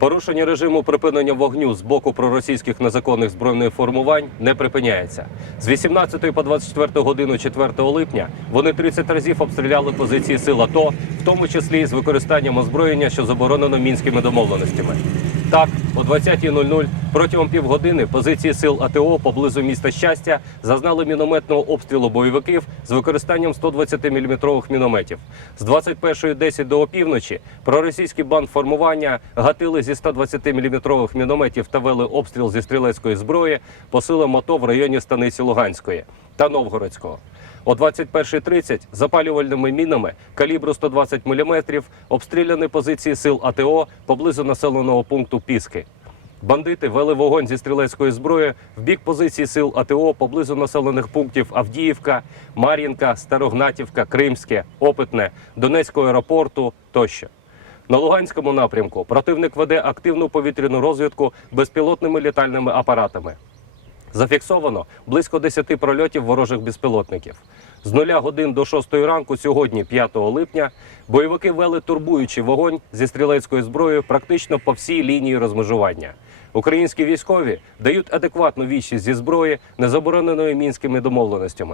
Порушення режиму припинення вогню з боку проросійських незаконних збройних формувань не припиняється. З 18 по 24 годину 4 липня вони 30 разів обстріляли позиції сил АТО, в тому числі з використанням озброєння, що заборонено мінськими домовленостями. Так, о 20.00 протягом півгодини позиції сил АТО поблизу міста щастя зазнали мінометного обстрілу бойовиків з використанням 120-мм мінометів. З 21.10 до опівночі проросійські бандформування гатили зі 120-мм мінометів та вели обстріл зі стрілецької зброї по силам АТО в районі станиці Луганської та Новгородського. О 21.30 запалювальними мінами калібру 120 мм обстріляні позиції сил АТО поблизу населеного пункту Піски. Бандити вели вогонь зі стрілецької зброї в бік позицій сил АТО поблизу населених пунктів Авдіївка, Мар'їнка, Старогнатівка, Кримське, Опитне, Донецького аеропорту тощо. На Луганському напрямку противник веде активну повітряну розвідку безпілотними літальними апаратами. Зафіксовано близько 10 прольотів ворожих безпілотників. З 0 годин до 6 ранку сьогодні, 5 липня, бойовики вели турбуючий вогонь зі стрілецькою зброєю практично по всій лінії розмежування. Українські військові дають адекватну вічність зі зброї, не забороненої мінськими домовленостями.